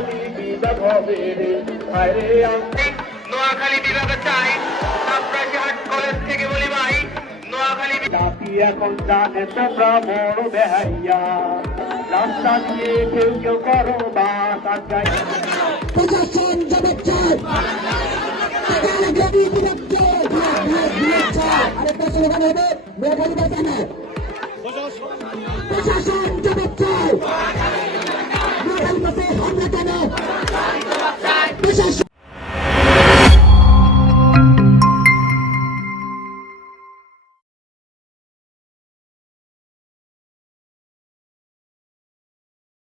নোয়াখালী বিভাগ হবে রে হায় রে নোয়াখালী বিভাগ চাই সাপ্রাসি হাট কলেজ থেকে বলি ভাই নোয়াখালী জাতি এখন জানে তোমরা বড় বেহাইয়া রাস্তা দিয়ে কেউ কেউ করো বাস আর যাই প্রশাসন জবাব চাই নোয়াখালী বিভাগ চাই আরেকটা স্লোগান হবে নোয়াখালী বাঁচানো প্রশাসন জবাব চাই